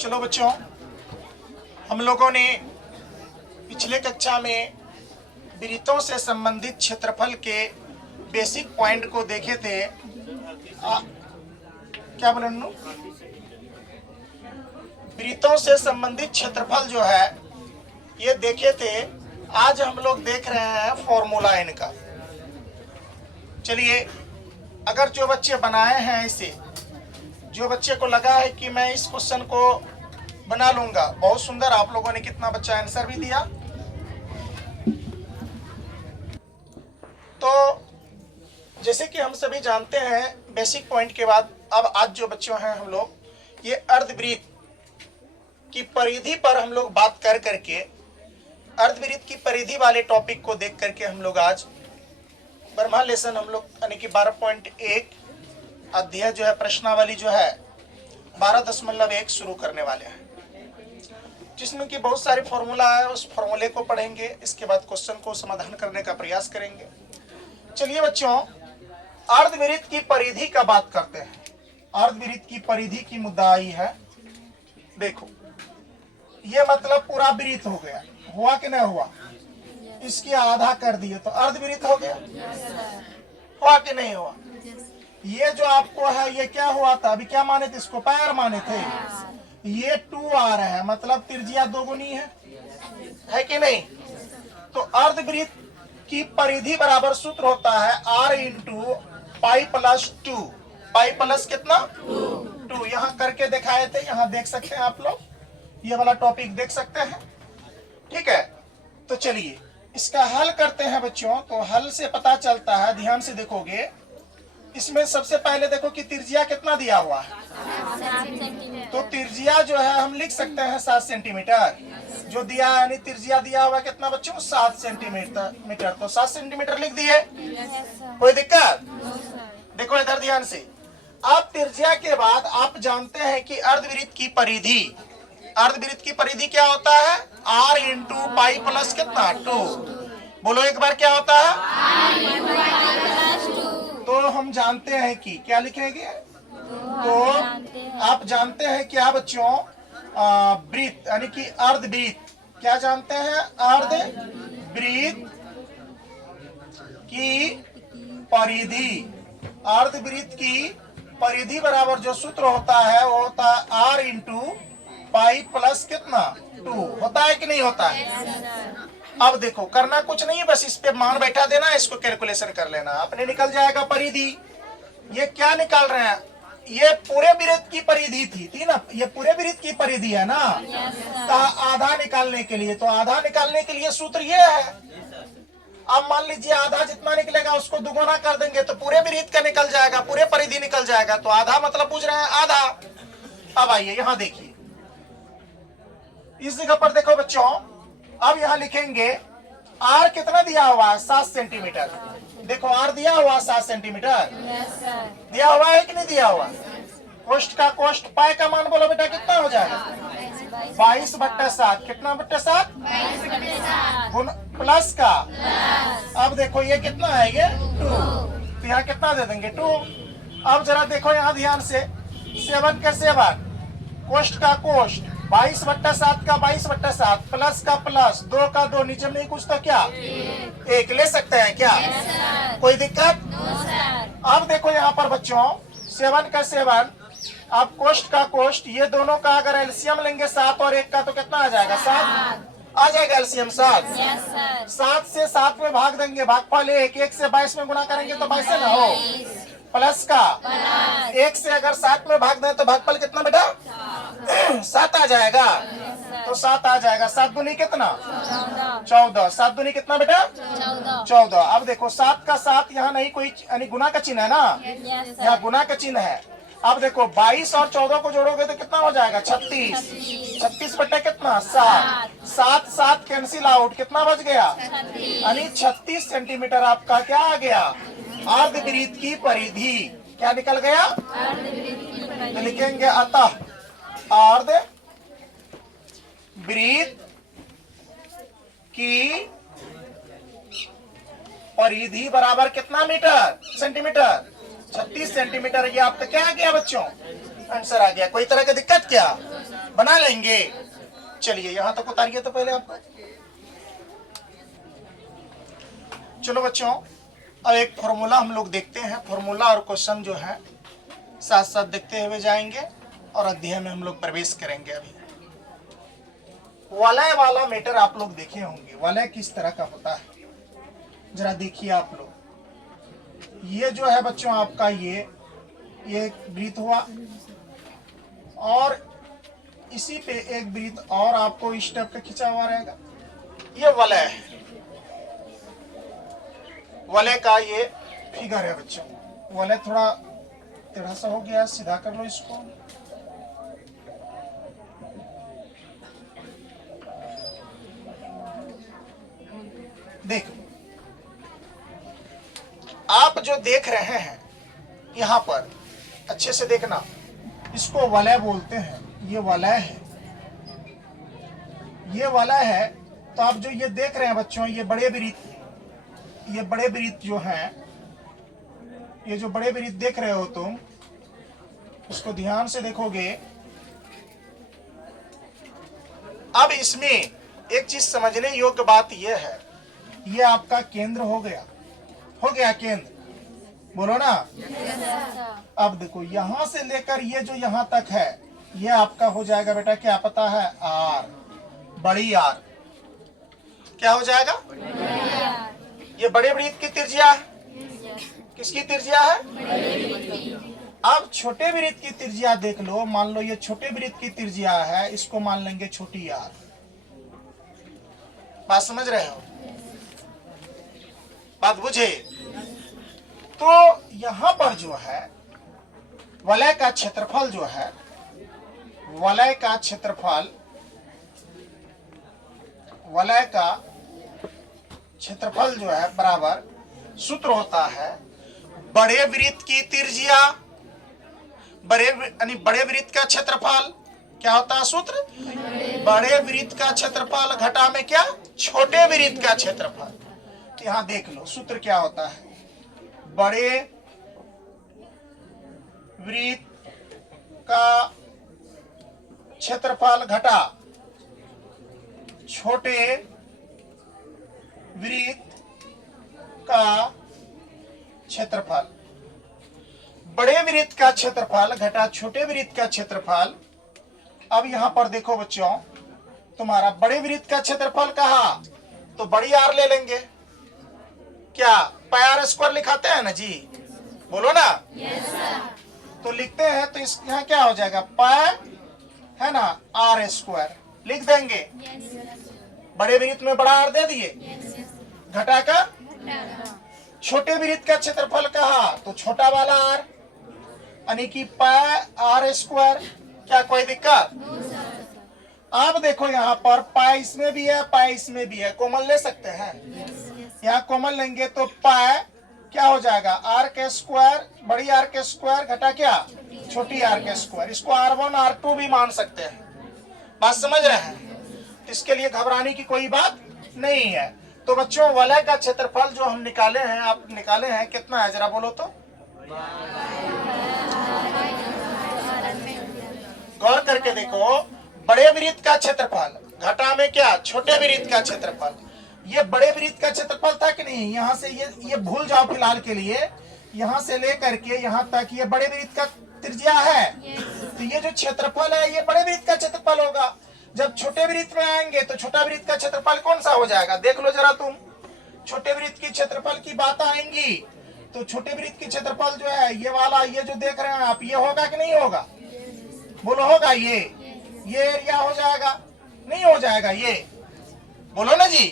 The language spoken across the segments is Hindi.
चलो बच्चों, हम लोगों ने पिछले कक्षा में वृत्तों से संबंधित क्षेत्रफल के बेसिक पॉइंट को देखे थे। क्या बोले नन्नू? वृत्तों से संबंधित क्षेत्रफल जो है ये देखे थे। आज हम लोग देख रहे हैं फॉर्मूला इनका। चलिए, अगर जो बच्चे बनाए हैं इसे, जो बच्चे को लगा है कि मैं इस क्वेश्चन को बना लूंगा, बहुत सुंदर। आप लोगों ने कितना बच्चा आंसर भी दिया। तो जैसे कि हम सभी जानते हैं, बेसिक पॉइंट के बाद अब आज जो बच्चों हैं हम लोग ये अर्धवृत्त की परिधि पर हम लोग बात कर करके अर्धवृत्त की परिधि वाले टॉपिक को देख करके हम लोग आज ब्रह्मा लेसन हम लोग यानी कि 12.1 अध्याय जो है प्रश्नावली जो है 12.1 शुरू करने वाले हैं, जिसमें कि बहुत सारे फॉर्मूला है। उस फॉर्मूले को पढ़ेंगे, इसके बाद क्वेश्चन को समाधान करने का प्रयास करेंगे। चलिए बच्चों, अर्धवृत्त की परिधि का बात करते हैं। अर्धवृत्त की परिधि की मुद्दा आई है। देखो, ये मतलब पूरा वृत्त हो गया, हुआ कि नहीं हुआ? इसकी आधा कर दिए तो अर्धवृत्त हो गया। हुआ कि नहीं हुआ? ये जो आपको है ये क्या हुआ था? अभी क्या माने थे इसको? पैर माने थे। ये 2 आ रहा है, मतलब त्रिज्या दोगुनी है कि नहीं? तो अर्धवृत्त की परिधि बराबर सूत्र होता है r into pi plus 2। Pi plus कितना? 2। यहाँ करके दिखाए थे, यहाँ देख सकते हैं आप लोग, ये वाला टॉपिक देख सकते हैं। ठीक है, तो चलिए इसका हल करते हैं बच्चों। तो हल से पता चलता है, ध्यान से देखोगे, इसमें सबसे पहले देखो कि त्रिज्या कितना दिया हुआ है। तो त्रिज्या जो है हम लिख सकते हैं 7 सेंटीमीटर जो दिया है, यानी त्रिज्या दिया हुआ कितना बच्चों? 7 सेंटीमीटर। तो 7 सेंटीमीटर लिख दिए। कोई दिक्कत? देखो इधर ध्यान से। अब त्रिज्या के बाद आप जानते हैं कि अर्धवृत्त की परिधि, अर्धवृत्त की परिधि क्या होता है? r इंटू पाई प्लस कितना? 2। बोलो एक बार, क्या होता है? तो हम जानते हैं कि क्या लिखेंगे? तो आप जानते हैं क्या बच्चों? वृत्त यानी कि अर्धवृत्त, क्या जानते हैं? अर्धवृत्त की परिधि। अर्धवृत्त की परिधि बराबर जो सूत्र होता है वो होता है r इंटू पाई प्लस कितना? 2। होता है कि नहीं होता है? अब देखो, करना कुछ नहीं, बस इस पे मान बैठा देना, इसको कैलकुलेशन कर लेना, अपने निकल जाएगा परिधि। ये क्या निकाल रहे हैं? ये पूरे वृत्त की परिधि थी ना, ये पूरे वृत्त की परिधि है ना। तो आधा निकालने के लिए, तो आधा निकालने के लिए सूत्र ये है। अब मान लीजिए आधा जितना निकलेगा उसको दुगुना कर देंगे तो पूरे वृत्त का निकल जाएगा, पूरे परिधि निकल जाएगा। तो आधा मतलब पूछ रहे हैं आधा। अब आइए यहाँ देखिए, इस जगह पर देखो बच्चों, अब यहाँ लिखेंगे r कितना दिया हुआ है? 7 सेंटीमीटर। देखो r दिया हुआ 7 सेंटीमीटर दिया हुआ है कि नहीं दिया हुआ? कोष्ठ का कोष्ठ, पाई का मान बोलो बेटा कितना हो जाएगा? 22/7। कितना बट्टा 7? प्लस का। अब देखो ये कितना है? ये 2। तो यहाँ कितना दे देंगे? 2। अब जरा देखो यहाँ ध्यान से, 7 का 7, कोष्ठ का कोष्ठ, 22/7 का 22/7, प्लस का प्लस, 2 का 2, नीचे में नहीं कुछ तो क्या? 1 ले सकते हैं क्या? कोई दिक्कत? अब देखो यहाँ पर बच्चों, 7 का 7, अब कोष्ठ का कोष्ठ, ये दोनों का अगर एलसीएम लेंगे 7 और 1 का तो कितना आ जाएगा? 7 आ जाएगा एलसीएम 7। 7 से 7 में भाग देंगे, भागफल 1 से 22 में गुणा करेंगे तो 22 है ना हो, प्लस का 1 से अगर 7 में भाग दें तो भागफल कितना बेटा? 7 आ जाएगा। तो 7 आ जाएगा। 7 दूनी कितना? 14। 7 दूनी कितना बेटा? 14। अब देखो 7 का 7 यहाँ नहीं कोई, यानी गुना का चिन्ह है ना, यहाँ गुना का चिन्ह है। अब देखो 22 और 14 को जोड़ोगे तो कितना हो जाएगा? 36। 36 बटे कितना? 7। 7 7 कैंसिल आउट, कितना बच गया? यानी 36 सेंटीमीटर आपका क्या आ गया? अर्धवृत्त की परिधि। क्या निकल गया? तो लिखेंगे अतः अर्धवृत्त की परिधि बराबर कितना मीटर? सेंटीमीटर। 36 सेंटीमीटर। ये आपका क्या आ गया बच्चों? आंसर आ गया। कोई तरह की दिक्कत क्या? बना लेंगे। चलिए यहां तक उतारिए तो पहले आपको। चलो बच्चों, अब एक फॉर्मूला हम लोग देखते हैं। फॉर्मूला और क्वेश्चन जो है साथ साथ देखते हुए जाएंगे और अध्याय में हम लोग प्रवेश करेंगे। अभी वलय वाला मैटर आप लोग देखे होंगे। वलय किस तरह का होता है जरा देखिए आप लोग। ये जो है बच्चों आपका ये एक वृत्त हुआ और इसी पे एक वृत्त और आपको इस टाइप का खिंचा हुआ रहेगा। ये वलय है। वलय का ये फिगर है बच्चों। वलय थोड़ा टेढ़ा सा हो गया, सीधा कर लो इसको। देखो आप जो देख रहे हैं यहां पर अच्छे से देखना, इसको वलय बोलते हैं। ये वलय है, ये वलय है। तो आप जो ये देख रहे हैं बच्चों, ये बड़े वृत्त जो हैं, ये जो बड़े वृत्त देख रहे हो तुम, उसको ध्यान से देखोगे। अब इसमें एक चीज समझने योग्य बात यह है, ये आपका केंद्र हो गया केंद्र, बोलो ना। अब देखो यहां से लेकर ये जो यहां तक है, ये आपका हो जाएगा बेटा, क्या पता है, आर, बड़ी आर। क्या हो जाएगा? ये बड़े वृत्त की त्रिज्या, किसकी त्रिज्या है? अब छोटे वृत्त की त्रिज्या देख लो। मान लो ये छोटे वृत्त की त्रिज्या है, इसको मान लेंगे छोटी आर। बात समझ रहे हो? बात बुझे? तो यहां पर जो है वलय का क्षेत्रफल जो है, वलय का क्षेत्रफल जो है बराबर सूत्र होता है बड़े वृत्त की त्रिज्या, बड़े वृत्त का क्षेत्रफल। क्या होता है सूत्र? बड़े वृत्त का क्षेत्रफल घटा में क्या, छोटे वृत्त का क्षेत्रफल। यहां देख लो सूत्र क्या होता है, बड़े वृत्त का क्षेत्रफल घटा छोटे वृत्त का क्षेत्रफल। बड़े वृत्त का क्षेत्रफल घटा छोटे वृत्त का क्षेत्रफल। अब यहां पर देखो बच्चों, तुम्हारा बड़े वृत्त का क्षेत्रफल कहा, तो बड़ी आर ले लेंगे। क्या पाई आर स्क्वायर लिखाते हैं ना जी, बोलो ना। yes, तो लिखते हैं तो इस यहाँ क्या हो जाएगा, पाई है ना आर स्क्वायर लिख देंगे। yes, बड़े वृत्त में बड़ा आर दे दिए। yes, घटा का छोटे वृत्त का क्षेत्रफल कहा, तो छोटा वाला आर, यानी कि पाई आर स्क्वायर। क्या कोई दिक्कत? अब देखो यहाँ पर पाई इसमें भी है, पाई इसमें भी है, कॉमन ले सकते हैं। यहाँ कॉमन लेंगे तो पाई क्या हो जाएगा, आर के स्क्वायर, बड़ी आर के स्क्वायर घटा क्या, छोटी आर के स्क्वायर। इसको R1 R2 भी मान सकते हैं। बात समझ रहे हैं? इसके लिए घबराने की कोई बात नहीं है। तो बच्चों वलय का क्षेत्रफल जो हम निकाले हैं, आप निकाले हैं, कितना है जरा बोलो तो। गौर करके देखो, बड़े वृत्त का क्षेत्रफल घटा में क्या, छोटे वृत्त का क्षेत्रफल। ये बड़े वृत्त का क्षेत्रफल था कि नहीं, यहाँ से ये भूल जाओ फिलहाल के लिए। यहाँ से लेकर के यहाँ तक ये बड़े वृत्त का त्रिज्या है। तो ये जो क्षेत्रफल है ये बड़े वृत्त का क्षेत्रफल होगा। जब छोटे वृत्त में आएंगे तो छोटा वृत्त का क्षेत्रफल कौन सा हो जाएगा, देख लो जरा तुम। छोटे वृत्त की क्षेत्रफल की बात आएंगी तो छोटे वृत्त की क्षेत्रफल जो है ये वाला, ये जो देख रहे हैं आप, ये होगा कि नहीं होगा, बोलो होगा। ये एरिया हो जाएगा, नहीं हो जाएगा, ये बोलो ना जी।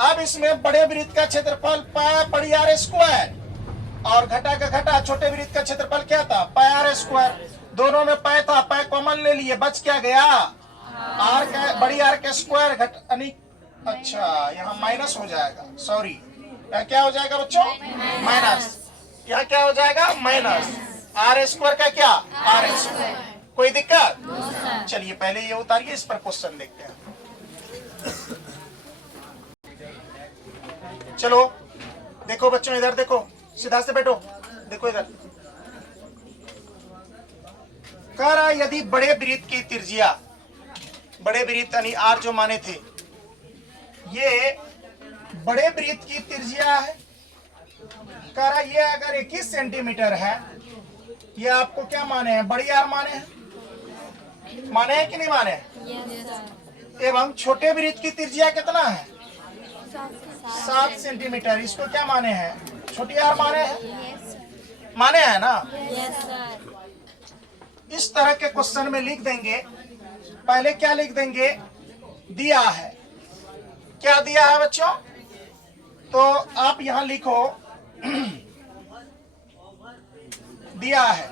अब इसमें बड़े वृत्त का क्षेत्रफल पाई बड़ी आर स्क्वायर और घटा का घटा छोटे वृत्त का क्षेत्रफल क्या था, पाई आर स्क्वायर। दोनों में पाई था, पाई कॉमन ले लिए, बच क्या गया, आर का बड़ी आर के स्क्वायर अच्छा यहाँ माइनस हो जाएगा, सॉरी यहाँ क्या हो जाएगा बच्चों, माइनस। यहाँ क्या हो जाएगा, माइनस आर स्क्वायर का क्या, आर स्क्वायर। कोई दिक्कत? चलिए पहले ये उतारिए, इस पर क्वेश्चन देखते हैं। चलो देखो बच्चों, इधर देखो, सीधा से बैठो, देखो इधर। कह रहा यदि बड़े वृत्त की त्रिज्या, बड़े वृत्त यानी आर जो माने थे, ये बड़े वृत्त की त्रिज्या है। कह रहा ये अगर 21 सेंटीमीटर है, ये आपको क्या माने हैं, बड़ी आर माने हैं, माने हैं कि नहीं माने? एवं छोटे वृत्त की त्रिज्या कितना है? 7 सेंटीमीटर। इसको क्या माने हैं, छोटी आर माने हैं, माने हैं ना? इस तरह के क्वेश्चन में लिख देंगे, पहले क्या लिख देंगे, दिया है। क्या दिया है बच्चों? तो आप यहां लिखो दिया है।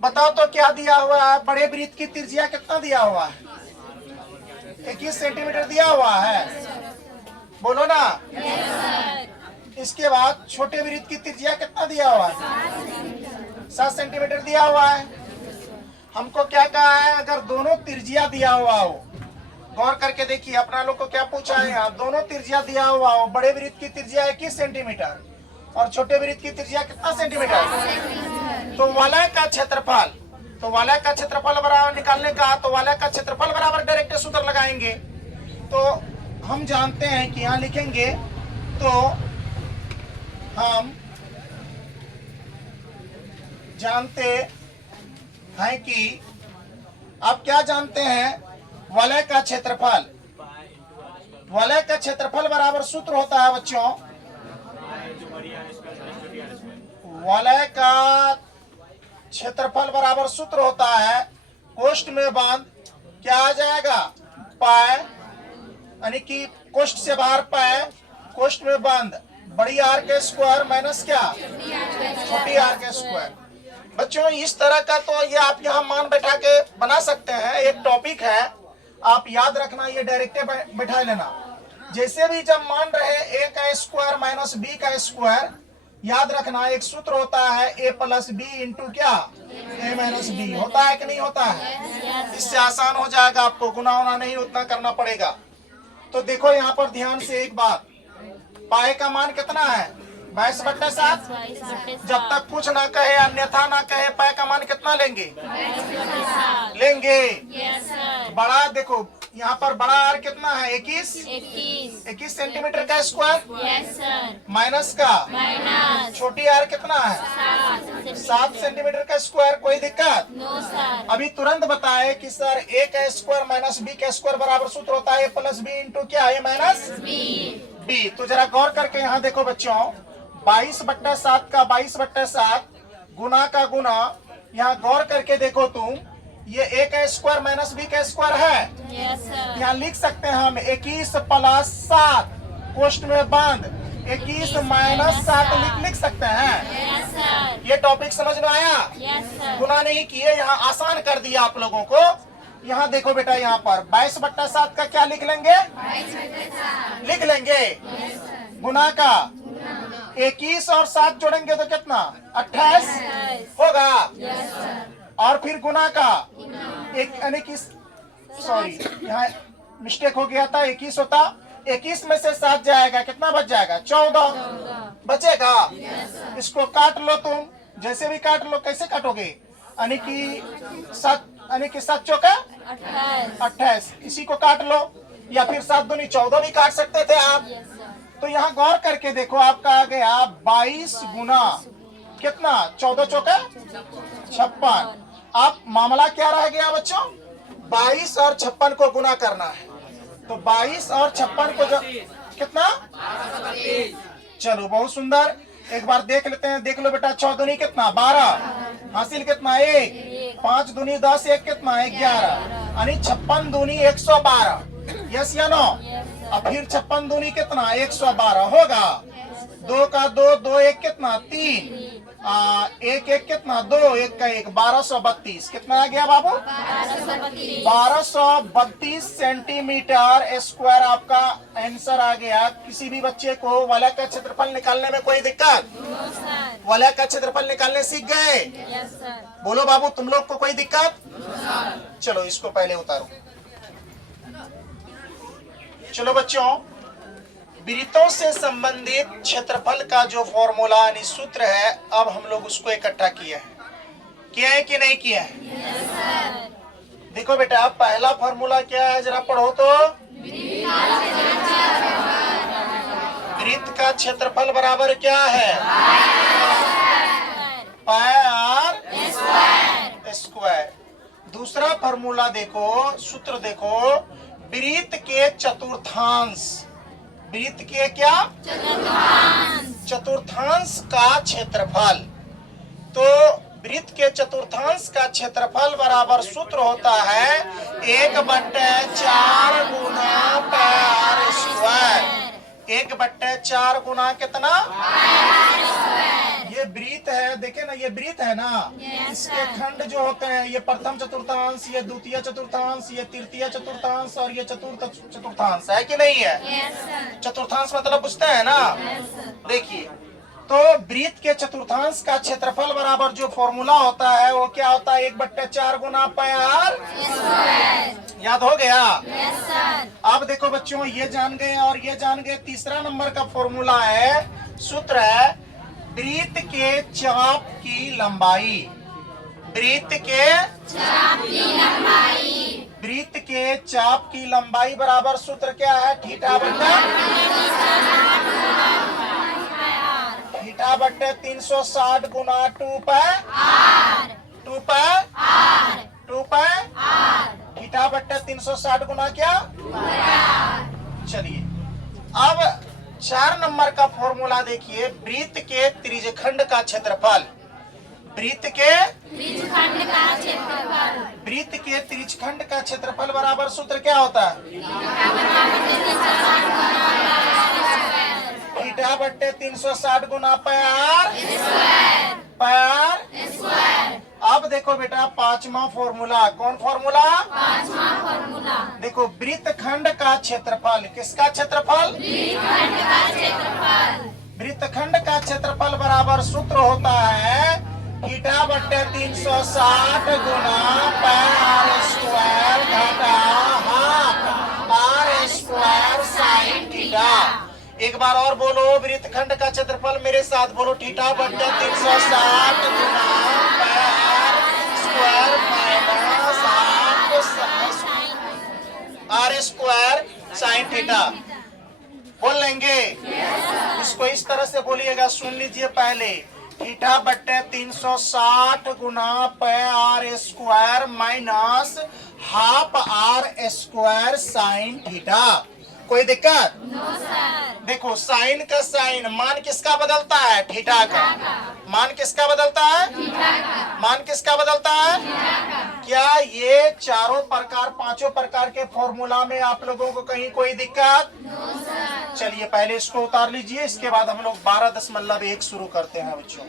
बताओ तो क्या दिया हुआ है, बड़े वृत्त की त्रिज्या कितना दिया हुआ है? 21 सेंटीमीटर दिया हुआ है, बोलो ना। इसके बाद छोटे वृत्त की त्रिज्या कितना दिया हुआ है? 7 सेंटीमीटर दिया हुआ है। हमको क्या कहा है, अगर दोनों त्रिज्या दिया हुआ हो, गौर करके देखिए अपना लोग को क्या पूछा है यहाँ, दोनों त्रिज्या दिया हुआ हो, बड़े वृत्त की त्रिज्या 21 सेंटीमीटर और छोटे वृत्त की त्रिज्या कितना सेंटीमीटर, तो वलय का क्षेत्रफल, तो वलय का क्षेत्रफल बराबर निकालने का, तो वलय का क्षेत्रफल बराबर डायरेक्ट सूत्र लगाएंगे। तो हम जानते हैं कि यहाँ लिखेंगे, तो हम जानते हैं कि आप क्या जानते हैं, वलय का क्षेत्रफल, वलय का क्षेत्रफल बराबर सूत्र होता है बच्चों, वलय का क्षेत्रफल बराबर सूत्र होता है, कोष्ठ में बंद क्या आ जाएगा, पाए, यानी कि कोष्ठ से बाहर पाए, कोष्ठ में बंद बड़ी आर के स्क्वायर माइनस क्या, छोटी आर के स्क्वायर। बच्चों इस तरह का तो ये आप यहाँ मान बैठा के बना सकते हैं, एक टॉपिक है, आप याद रखना, ये डायरेक्ट बैठा लेना। जैसे भी जब मान रहे a का स्क्वायर माइनस b का स्क्वायर, याद रखना एक सूत्र होता है a प्लस बी इंटू क्या, a माइनस बी, होता है कि नहीं होता है? इससे आसान हो जाएगा, आपको गुना होना नहीं उतना करना पड़ेगा। तो देखो यहाँ पर ध्यान से एक बात, पाए का मान कितना है, 22/7। जब तक कुछ ना कहे अन्यथा ना कहे, पाए का मान कितना लेंगे, लेंगे। बड़ा देखो यहाँ पर बड़ा आर कितना है, 21 सेंटीमीटर का स्क्वायर माइनस का, छोटी आर कितना है, 7 सेंटीमीटर का स्क्वायर। कोई दिक्कत? अभी तुरंत बताए कि सर a का स्क्वायर माइनस b का स्क्वायर बराबर सूत्र होता है a प्लस बी इंटू क्या, a माइनस बी। तो जरा गौर करके यहाँ देखो बच्चों, 22/7 का 22/7 गुना का गुना, यहाँ गौर करके देखो तुम, ये a का स्क्वायर माइनस b का स्क्वायर है, यहाँ लिख सकते हैं हम 21 प्लस 7 कोष्ठ में बंद 21 माइनस 7 लिख सकते हैं। ये टॉपिक समझ में आया? गुना नहीं किए, यहाँ आसान कर दिया आप लोगों को। यहाँ देखो बेटा, यहाँ पर 22/7 का क्या लिख लेंगे, लिख लेंगे, गुना का 21 और 7 जोड़ेंगे तो कितना, 28 होगा, और फिर गुना का एक, यानी कि सॉरी यहाँ मिस्टेक हो गया था, 21 होता, 21 में से 7 जाएगा, कितना बच जाएगा, 14 बचेगा। इसको काट लो तुम, जैसे भी काट लो, कैसे काटोगे, यानी कि 7 चौका 28, इसी को काट लो, या फिर 7 दूनी 14 भी काट सकते थे आप। तो यहाँ गौर करके देखो, आपका आ गया 22 गुना कितना, 14 चौका 56। आप मामला क्या रह गया बच्चों, 22 और 56 को गुना करना है। तो 22 और 56 को जब कितना, चलो बहुत सुंदर, एक बार देख लेते हैं, देख लो बेटा, 6 दूनी कितना, 12, हासिल कितना 1, 5 दूनी 10, 1 कितना 11, यानी 56 दूनी 112, यस या नो। अब फिर 56 दूनी कितना, 112 होगा, 2 का 2, 2 1 कितना 3, 1 1 कितना 2, 1 का 1, 1232, कितना आ गया बाबू, 1232 सेंटीमीटर स्क्वायर आपका आंसर आ गया। किसी भी बच्चे को वलय का क्षेत्रफल निकालने में कोई दिक्कत, वलय का क्षेत्रफल निकालने सीख गए, बोलो बाबू तुम लोग को कोई दिक्कत? चलो इसको पहले उतारो। चलो बच्चों, वृत्तों से संबंधित क्षेत्रफल का जो फॉर्मूला यानी सूत्र है, अब हम लोग उसको इकट्ठा किए हैं। किया है कि नहीं किया है? देखो बेटा, पहला फॉर्मूला क्या है, जरा पढ़ो तो। वृत्त का क्षेत्रफल बराबर क्या है? पाई आर स्क्वायर। दूसरा फॉर्मूला देखो, सूत्र देखो, वृत्त के चतुर्थांश, वृत्त के क्या? चतुर्थांश का क्षेत्रफल। तो वृत्त के चतुर्थांश का क्षेत्रफल बराबर सूत्र होता है 1/4 गुना पाई आर स्क्वायर। 1/4 गुना कितना? ये वृत्त है, देखे ना, ये वृत्त है ना। इसके खंड जो होते हैं, ये प्रथम चतुर्थांश, ये द्वितीय चतुर्थांश, ये तृतीय चतुर्थांश और ये चतुर्थ चतुर्थांश, है कि नहीं है? चतुर्थांश मतलब बुझते हैं ना। देखिए, तो वृत्त के चतुर्थांश का क्षेत्रफल बराबर जो फॉर्मूला होता है वो क्या होता है? 1/4 गुना पाई आर। याद हो गया? अब देखो बच्चों, ये जान गए और ये जान गए। तीसरा नंबर का फॉर्मूला है, सूत्र है वृत्त के चाप की लंबाई। वृत्त के चाप की लंबाई बराबर सूत्र क्या है? थीटा बट्टे 360 गुना 2 पाई। थीटा बट्टे 360 गुना क्या? चलिए, अब 4 नंबर का फॉर्मूला देखिए, वृत्त के त्रिज्यखंड का क्षेत्रफल। वृत्त के त्रिज्यखंड का क्षेत्रफल बराबर सूत्र क्या होता है? थीटा बट्टे 360 गुना पाई आर। अब देखो बेटा, 5वां फॉर्मूला। कौन फॉर्मूला? देखो, वृत्त खंड का क्षेत्रफल। किसका क्षेत्रफल? वृत्त खंड का क्षेत्रफल बराबर सूत्र होता है थीटा बट्टे 360 गुना पाई आर स्क्वायर घटा half are square sine theta. एक बार और बोलो, वृत्त खंड का क्षेत्रफल, मेरे साथ बोलो, थीटा बट्टे 360 गुना pi are square minus half are square sine theta. बोल लेंगे? इसको इस तरह से बोलिएगा, सुन लीजिए पहले। थीटा बट्टे 360 गुना pi are square minus half are square sine theta. कोई दिक्कत? No sir. देखो, साइन का साइन, मान किसका बदलता है? थीटा का। मान किसका बदलता है? थीटा का। मान किसका बदलता है? थीटा का। क्या ये चारों प्रकार, पांचों प्रकार के फॉर्मूला में आप लोगों को कहीं कोई दिक्कत? No sir. चलिए, पहले इसको उतार लीजिए, इसके बाद हम लोग 12.1 शुरू करते हैं बच्चों।